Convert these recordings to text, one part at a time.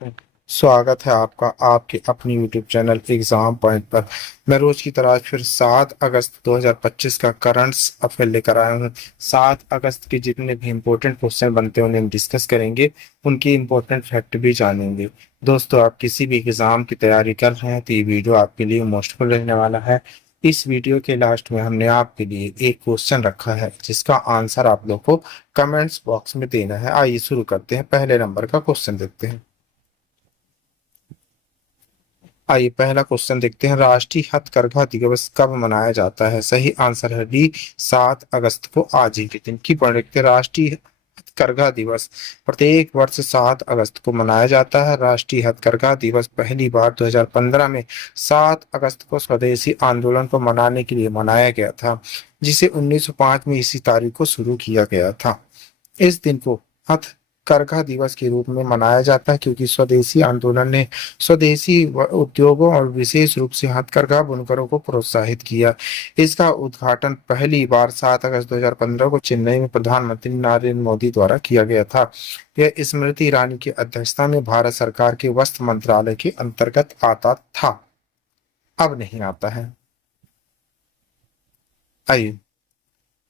स्वागत है आपका आपके अपनी यूट्यूब चैनल एग्जाम पॉइंट पर। मैं रोज की तरह फिर 7 अगस्त 2025 का करंट्स अफेयर लेकर आया हूँ। 7 अगस्त के जितने भी इम्पोर्टेंट क्वेश्चन बनते हैं उन्हें हम डिस्कस करेंगे। उनकी इम्पोर्टेंट फैक्ट भी जानेंगे। दोस्तों, आप किसी भी एग्जाम की तैयारी कर रहे हैं तो ये वीडियो आपके लिए मोस्टफुल रहने वाला है। इस वीडियो के लास्ट में हमने आपके लिए एक क्वेश्चन रखा है जिसका आंसर आप लोग को कमेंट्स बॉक्स में देना है। आइए शुरू करते हैं, पहले नंबर का क्वेश्चन देखते हैं। आइए पहला क्वेश्चन देखते हैं। राष्ट्रीय हथकरघा दिवस कब मनाया जाता है? सही आंसर है डी, 7 अगस्त को, आज ही के दिन। की पढ़ देखते हैं। राष्ट्रीय हथकरघा दिवस प्रत्येक वर्ष 7 अगस्त को मनाया जाता है। राष्ट्रीय हथकरघा दिवस पहली बार 2015 में 7 अगस्त को स्वदेशी आंदोलन को मनाने के लिए मनाया गया था, जिसे 1905 में इसी तारीख को शुरू किया गया था। इस दिन को हथकरघा दिवस के रूप में मनाया जाता है क्योंकि स्वदेशी आंदोलन ने स्वदेशी उद्योगों और विशेष रूप से हथकरघा बुनकरों को प्रोत्साहित किया। इसका उद्घाटन पहली बार 7 अगस्त 2015 को चेन्नई में प्रधानमंत्री नरेंद्र मोदी द्वारा किया गया था। यह स्मृति ईरानी की अध्यक्षता में भारत सरकार के वस्त्र मंत्रालय के अंतर्गत आता था, अब नहीं आता है। आइए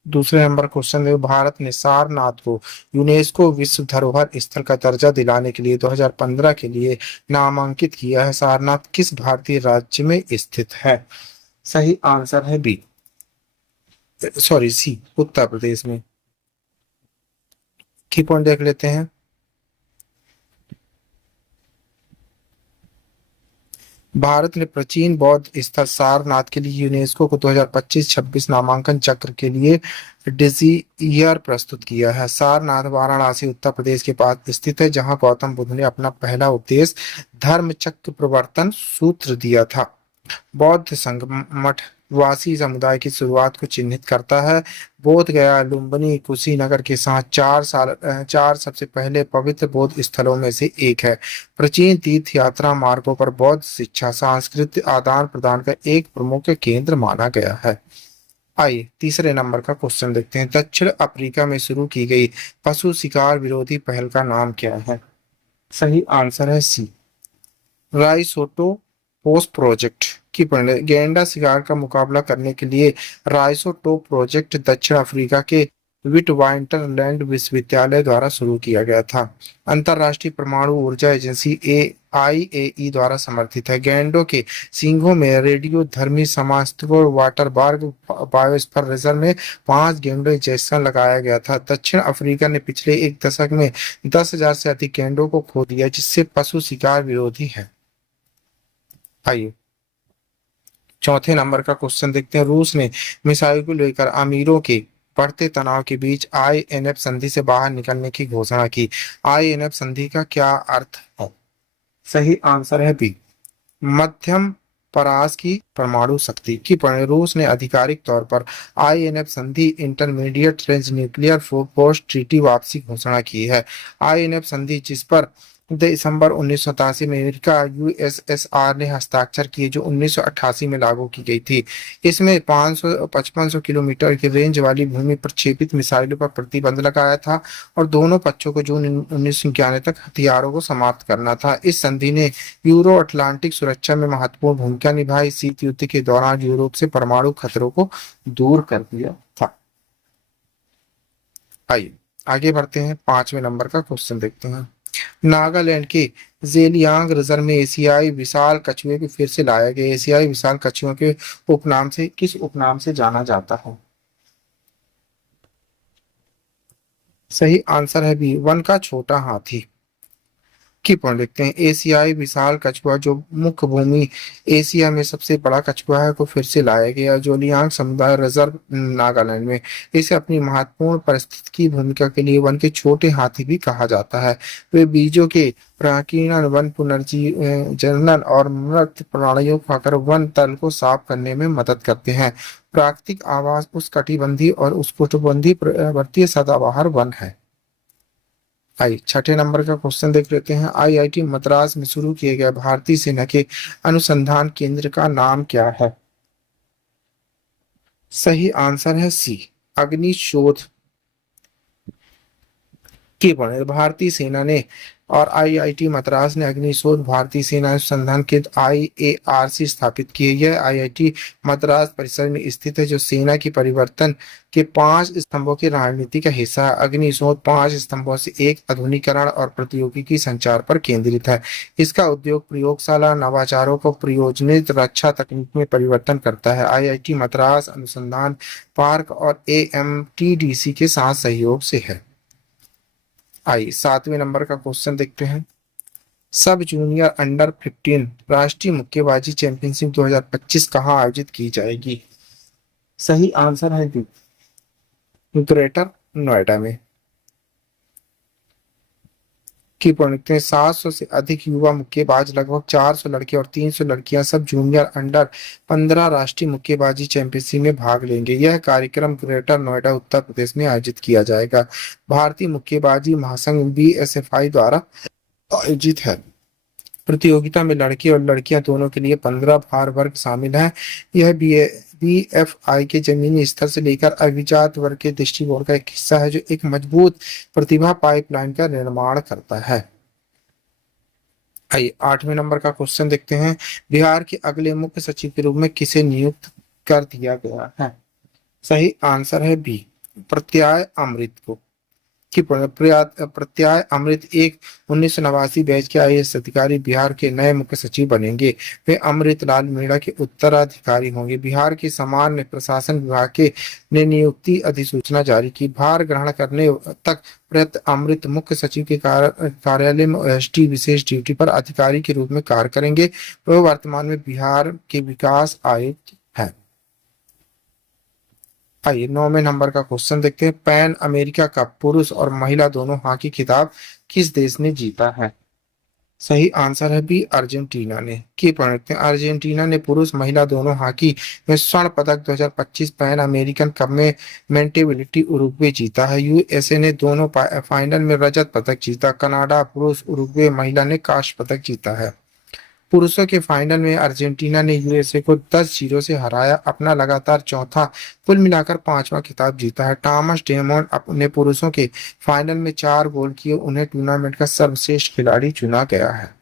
दूसरे नंबर क्वेश्चन देखो। भारत ने सारनाथ को यूनेस्को विश्व धरोहर स्थल का दर्जा दिलाने के लिए 2015 के लिए नामांकित किया है। सारनाथ किस भारतीय राज्य में स्थित है? सही आंसर है B, sorry C, Uttar Pradesh में। की पॉइंट देख लेते हैं। भारत ने प्राचीन बौद्ध स्थल सारनाथ के लिए यूनेस्को को 2025-26 नामांकन चक्र के लिए डिजायर प्रस्तुत किया है। सारनाथ वाराणसी उत्तर प्रदेश के पास स्थित है, जहां गौतम बुद्ध ने अपना पहला उपदेश धर्म चक्र प्रवर्तन सूत्र दिया था। बौद्ध संघ मठ वासी समुदाय की शुरुआत को चिन्हित करता है। बोध गया, लुम्बिनी, कुशीनगर के साथ चार सबसे पहले पवित्र बौद्ध स्थलों में से एक है। प्राचीन तीर्थ यात्रा मार्गों पर बौद्ध शिक्षा सांस्कृतिक आदान प्रदान का एक प्रमुख केंद्र माना गया है। आइए तीसरे नंबर का क्वेश्चन देखते हैं। दक्षिण अफ्रीका में शुरू की गई पशु शिकार विरोधी पहल का नाम क्या है? सही आंसर है सी, राइसोटो पोस्ट प्रोजेक्ट। की पढ़े गैंडा शिकार का मुकाबला करने के लिए राइसोटो प्रोजेक्ट दक्षिण अफ्रीका के विटवाटरलैंड विश्वविद्यालय द्वारा शुरू किया गया था। अंतर्राष्ट्रीय परमाणु ऊर्जा एजेंसी आईएई द्वारा समर्थित है। गैंडों के सींगों में रेडियोधर्मी समस्थानिक वाटरबर्ग बायोस्फीयर रिजर्व में 5 गैंडों इंजेक्शन लगाया गया था। दक्षिण अफ्रीका ने पिछले एक दशक में 10,000 से अधिक गैंडों को खो दिया, जिससे पशु शिकार विरोधी है। आइए चौथे नंबर का क्वेश्चन देखते हैं। रूस ने मिसाइल को लेकर अमीरों के बढ़ते तनाव के बीच आईएनएफ संधि से बाहर निकलने की घोषणा की। आईएनएफ संधि का क्या अर्थ है? सही आंसर है बी, मध्यम परास की परमाणु शक्ति। की रूस ने आधिकारिक तौर पर आईएनएफ संधि intermediate range nuclear force treaty वापसी घोषणा की है। आईएनएफ संधि जिस पर दिसंबर 1987 में अमेरिका यूएसएसआर ने हस्ताक्षर किए, जो 1988 में लागू की गई थी। इसमें 500-5500 किलोमीटर की रेंज वाली भूमि प्रक्षेपित मिसाइलों पर प्रतिबंध लगाया था और दोनों पक्षों को जून 1991 तक हथियारों को समाप्त करना था। इस संधि ने यूरो अटलांटिक सुरक्षा में महत्वपूर्ण भूमिका निभाई। शीत युद्ध के दौरान यूरोप से परमाणु खतरों को दूर कर दिया था। आइए आगे बढ़ते हैं, 5वें नंबर का क्वेश्चन देखते हैं। नागालैंड के जेलियांग रिजर्व में एशियाई विशाल कछुए को फिर से लाया गया। एशियाई विशाल कछुओं के उपनाम से किस उपनाम से जाना जाता है? सही आंसर है बी, वन का छोटा हाथी। की पॉइंट देखते हैं। एशियाई विशाल कछुआ, जो मुख्य भूमि एशिया में सबसे बड़ा कछुआ है, को फिर से लाया गया जोलियांग समुदाय रिजर्व नागालैंड में। इसे अपनी महत्वपूर्ण पारिस्थितिकी भूमिका के लिए वन के छोटे हाथी भी कहा जाता है। वे बीजों के प्राकीर्णन, वन पुनर्जीवन और मृत प्राणियों को खाकर वन तल को साफ करने में मदद करते हैं। प्राकृतिक आवास उष्णकटिबंधीय और उष्णकटिबंधीय पर्वतीय सदाबहार वन है। आइए छठे नंबर का क्वेश्चन देख लेते हैं। आईआईटी मद्रास में शुरू किए गए भारतीय सेना के अनुसंधान केंद्र का नाम क्या है? सही आंसर है सी, अग्नि शोध केंद्र। भारतीय सेना ने और आईआईटी मद्रास ने अग्निशोध भारतीय सेना अनुसंधान केंद्र आईएआरसी स्थापित की है। यह आईआईटी मद्रास परिसर में स्थित है, जो सेना की परिवर्तन के 5 स्तंभों की रणनीति का हिस्सा है। अग्निशोध 5 स्तंभों से एक आधुनिकीकरण और प्रौद्योगिकी संचार पर केंद्रित है। इसका उद्योग प्रयोगशाला नवाचारों को प्रयोजनित रक्षा तकनीक में परिवर्तन करता है। आईआईटी मद्रास अनुसंधान पार्क और एएमटीडीसी के साथ सहयोग से है। 7वें नंबर का क्वेश्चन देखते हैं। सब जूनियर अंडर 15 राष्ट्रीय मुक्केबाजी चैंपियनशिप 2025 कहाँ आयोजित की जाएगी? सही आंसर है बी, ग्रेटर नोएडा में। की पढ़ते हैं 700 से अधिक युवा मुक्केबाज, लगभग 400 लड़के और 300 लड़कियां सब जूनियर अंडर 15 राष्ट्रीय मुक्केबाजी चैंपियनशिप में भाग लेंगे। यह कार्यक्रम ग्रेटर नोएडा उत्तर प्रदेश में आयोजित किया जाएगा। भारतीय मुक्केबाजी महासंघ बीएसएफआई द्वारा आयोजित है। प्रतियोगिता में लड़के और लड़कियां दोनों के लिए 15 भार वर्ग शामिल हैं। यह बीएफआई के जमीनी स्तर से लेकर अभिजात वर्ग के दृष्टिकोण का एक हिस्सा है, जो एक मजबूत प्रतिभा पाइपलाइन का निर्माण करता है। आइए 8वें नंबर का क्वेश्चन देखते हैं। बिहार के अगले मुख्य सचिव के रूप में किसे नियुक्त कर दिया गया है? सही आंसर है बी, प्रत्यय अमृत को। कि प्रत्यय अमृत एक 1989 बैच के आईएएस अधिकारी बिहार के नए मुख्य सचिव बनेंगे। वे अमृत लाल मीणा के उत्तराधिकारी होंगे। बिहार के सामान्य प्रशासन विभाग के ने नियुक्ति अधिसूचना जारी की। भार ग्रहण करने तक प्रत्यय अमृत मुख्य सचिव के कार्यालय में एसटी विशेष ड्यूटी पर अधिकारी के रूप में कार्य करेंगे। वह वर्तमान में बिहार के विकास आयुक्त है। आइए 9वें नंबर का क्वेश्चन देखते हैं। पैन अमेरिका कप पुरुष और महिला दोनों हॉकी खिताब किस देश ने जीता है? सही आंसर है बी, अर्जेंटीना ने। की पढ़ते हैं। अर्जेंटीना ने पुरुष महिला दोनों हॉकी में स्वर्ण पदक 2025 पैन अमेरिकन कप में मेंटेबिलिटी उरुग्वे जीता है। यूएसए ने दोनों फाइनल में रजत पदक जीता। कनाडा पुरुष, उरुग्वे महिला ने कांस्य पदक जीता है। पुरुषों के फाइनल में अर्जेंटीना ने यूएसए को 10-0 से हराया, अपना लगातार चौथा कुल मिलाकर 5वां खिताब जीता है। टॉमस डेमोन अपने पुरुषों के फाइनल में 4 गोल किए, उन्हें टूर्नामेंट का सर्वश्रेष्ठ खिलाड़ी चुना गया है।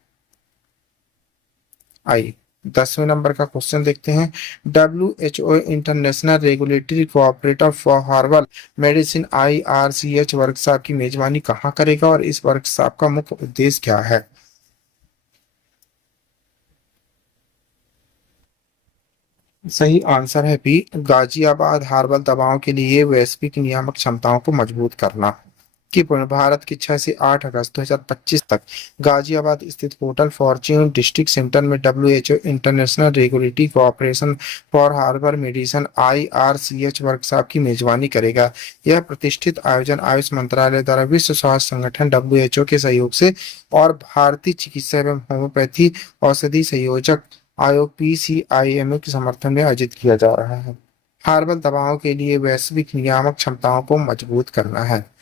आइए 10वें नंबर का क्वेश्चन देखते हैं। WHO international regulatory cooperator for herbal medicine IRCH workshop की मेजबानी कहाँ करेगा और इस वर्कशॉप का मुख्य उद्देश्य क्या है? सही आंसर है बी, गाजियाबाद। हर्बल दवाओं के लिए वैश्विक नियामक क्षमताओं को मजबूत करना। कि भारत के 6 से 8 अगस्त 2025 तक गाजियाबाद स्थित होटल फॉर्च्यून डिस्ट्रिक्ट सेंटर में WHO international regulatory cooperation for herbal medicine IRCH workshop की मेजबानी करेगा। यह प्रतिष्ठित आयोजन आयुष मंत्रालय द्वारा विश्व स्वास्थ्य संगठन WHO के सहयोग से और भारतीय चिकित्सा एवं होम्योपैथी औषधि संयोजक आयोग PCIMO के समर्थन में आयोजित किया जा रहा है। हर्बल दवाओं के लिए वैश्विक नियामक क्षमताओं को मजबूत करना है।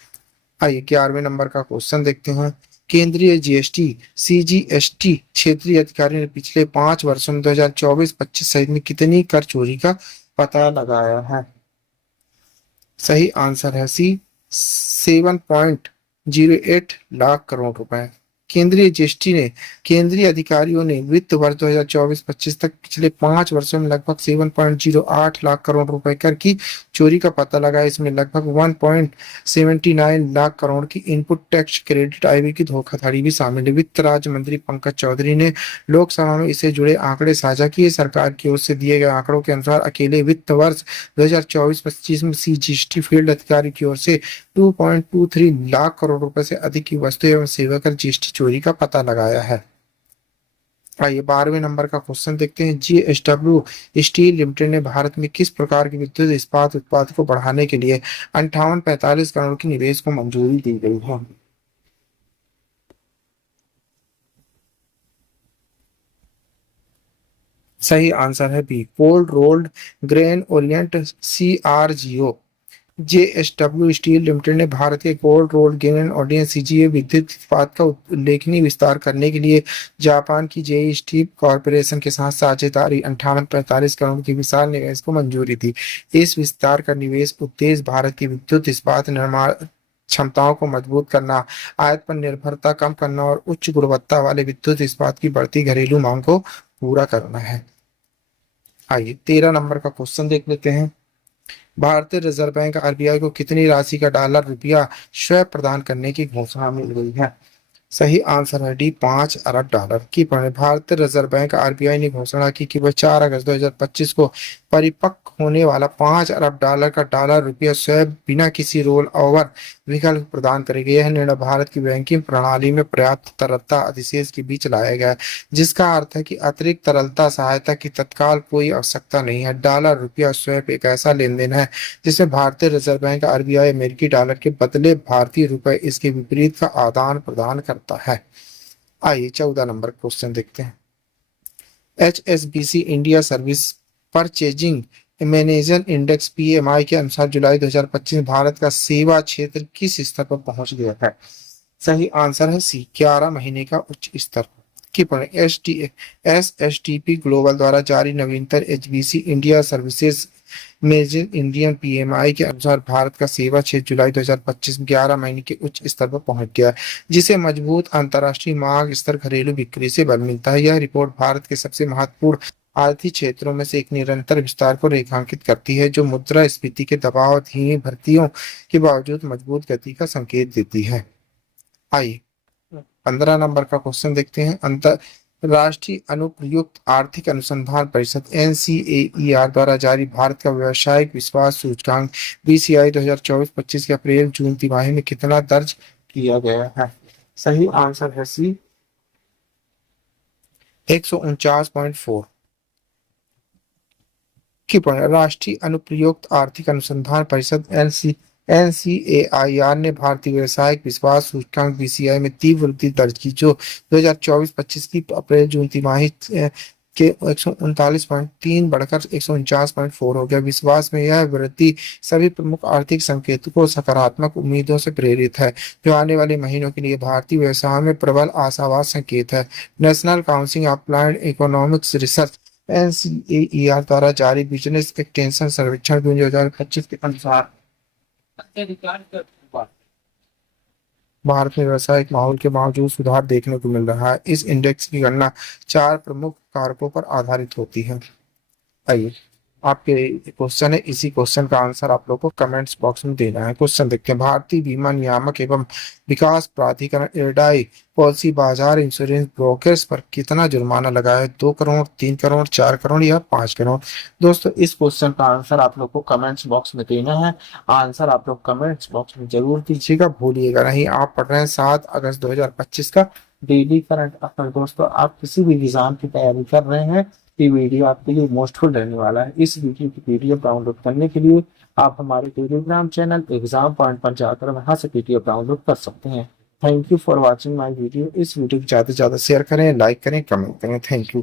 आइए 11वें नंबर का क्वेश्चन देखते हैं। केंद्रीय जीएसटी CGST क्षेत्रीय अधिकारी ने पिछले 5 वर्षों में 2024-25 सहित में कितनी कर चोरी का पता लगाया है? सही आंसर है सी, 7.08 लाख करोड़ रुपए। केंद्रीय जीएसटी ने केंद्रीय अधिकारियों ने वित्त वर्ष 2024-25 तक पिछले 5 वर्षों में लगभग 7.08 लाख करोड़ रुपए कर की चोरी का पता लगाया। इसमें लगभग 1.79 लाख करोड़ की इनपुट टैक्स क्रेडिट आयव्यय की धोखाधड़ी भी शामिल है। वित्त राज्य मंत्री पंकज चौधरी ने लोकसभा में इससे जुड़े आंकड़े साझा किए। सरकार की ओर से दिए गए आंकड़ों के अनुसार अकेले वित्त वर्ष 2024-25 में CGST फील्ड अधिकारी की ओर से 2.23 लाख करोड़ रुपए से अधिक की वस्तु एवं सेवा कर जीएसटी चोरी का पता लगाया है। आइए 12वें नंबर का क्वेश्चन देखते हैं। JSW स्टील लिमिटेड ने भारत में किस प्रकार के विद्युत इस्पात उत्पाद को बढ़ाने के लिए 5845 करोड़ की निवेश को मंजूरी दी गई है? सही आंसर है B, cold rolled grain oriented CRGO। JSW steel limited ने भारत के कोल्ड रोल्ड ग्रेन ओरिएंट CGA विद्युत इस्पात का उल्लेखनीय विस्तार करने के लिए जापान की जेई स्टील कॉरपोरेशन के साथ साझेदारी 5845 करोड़ की विशाल निवेश को मंजूरी दी। इस विस्तार का निवेश उद्देश्य भारत की विद्युत इस्पात निर्माण क्षमताओं को मजबूत करना, आयात पर निर्भरता कम करना और उच्च गुणवत्ता वाले विद्युत इस्पात की बढ़ती घरेलू मांग को पूरा करना है। आइए 13 नंबर का क्वेश्चन देख लेते हैं। भारतीय रिजर्व बैंक आरबीआई को कितनी राशि का डॉलर रुपया स्वयं प्रदान करने की घोषणा मिल गई है? सही आंसर है डी, 5 अरब डॉलर की। भारतीय रिजर्व बैंक आरबीआई ने घोषणा की कि वह 4 अगस्त 2025 को परिपक्व होने वाला 5 अरब डॉलर का डॉलर रुपया स्वयं बिना किसी रोल ओवर विकल्प प्रदान करेगी। यह निर्णय भारत की बैंकिंग प्रणाली में पर्याप्त तरलता अधिशेष के बीच लाया गया है, जिसका अर्थ है कि अतिरिक्त तरलता सहायता की तत्काल कोई आवश्यकता नहीं है। डॉलर रुपया स्वयं एक ऐसा लेन देन है जिसमें भारतीय रिजर्व बैंक आरबीआई अमेरिकी डॉलर के बदले भारतीय रुपए इसके विपरीत का आदान प्रदान करता है। आइए 14 नंबर क्वेश्चन देखते हैं। HSBC India service purchasing manager index PMI के अनुसार जुलाई 2025 में भारत का सेवा क्षेत्र किस स्तर पर पहुंच गया है? सही आंसर है सी, 11 महीने का उच्च स्तर की। एसएसटीपी ग्लोबल द्वारा जारी नवीनतम HBC India services major Indian PMI के अनुसार भारत का सेवा क्षेत्र जुलाई 2025 में 11 महीने के उच्च स्तर पर पहुंच गया है, जिसे मजबूत अंतर्राष्ट्रीय मांग स्तर घरेलू बिक्री से बल मिलता है। यह रिपोर्ट भारत के सबसे महत्वपूर्ण आर्थिक क्षेत्रों में से एक निरंतर विस्तार को रेखांकित करती है, जो मुद्रास्फीति के दबाव और धीमी भर्तियों के बावजूद मजबूत गति का संकेत देती है। आइए 15 नंबर का क्वेश्चन देखते हैं। अंतरराष्ट्रीय अनुप्रयुक्त आर्थिक अनुसंधान परिषद एनसीएईआर द्वारा जारी भारत का व्यावसायिक विश्वास सूचकांक बीसीआई 2024-25 के अप्रैल जून तिमाही में कितना दर्ज किया गया है? सही आंसर है सी, 149.4 की। राष्ट्रीय अनुप्रयुक्त आर्थिक अनुसंधान परिषद एनसीएआईआर ने भारतीय व्यावसायिक विश्वास सूचकांक बीसीआई में तीव्र वृद्धि दर्ज की, जो 2024-25 की अप्रैल जून तिमाही के 139.3 बढ़कर 149.4 हो गया। विश्वास में यह वृद्धि सभी प्रमुख आर्थिक संकेतकों सकारात्मक उम्मीदों से प्रेरित है, जो आने वाले महीनों के लिए भारतीय व्यवसाय में प्रबल आशावाद संकेत है। National council of applied economics research NCAER द्वारा जारी बिजनेस एक्सटेंशन सर्वेक्षण 2025 के अनुसार भारत में व्यावसायिक माहौल के बावजूद सुधार देखने को मिल रहा है। इस इंडेक्स की गणना 4 प्रमुख कारकों पर आधारित होती है। आइए आपके क्वेश्चन है, इसी क्वेश्चन का आंसर आप लोग को कमेंट्स बॉक्स में देना है। क्वेश्चन देखते हैं। भारतीय बीमा नियामक एवं विकास प्राधिकरण इरडाई पॉलिसी बाजार इंश्योरेंस ब्रोकर्स पर कितना जुर्माना लगाया है? 2 करोड़, 3 करोड़, 4 करोड़ या 5 करोड़? दोस्तों इस क्वेश्चन का आंसर आप लोग को कमेंट्स बॉक्स में देना है। आंसर आप लोग कमेंट्स बॉक्स में जरूर दीजिएगा, भूलिएगा नहीं। आप पढ़ रहे हैं 7 अगस्त 2025 का डेली करंट अफेयर। दोस्तों आप किसी भी एग्जाम की तैयारी कर रहे हैं, ये वीडियो आपके लिए मोस्टफुल रहने वाला है। इस वीडियो की पीडीएफ डाउनलोड करने के लिए आप हमारे टेलीग्राम चैनल एग्जाम पॉइंट पर जाकर वहां से पीडीएफ डाउनलोड कर सकते हैं। Thank you for watching my video. इस वीडियो को ज्यादा से ज्यादा शेयर करें, लाइक करें, कमेंट करें। Thank you.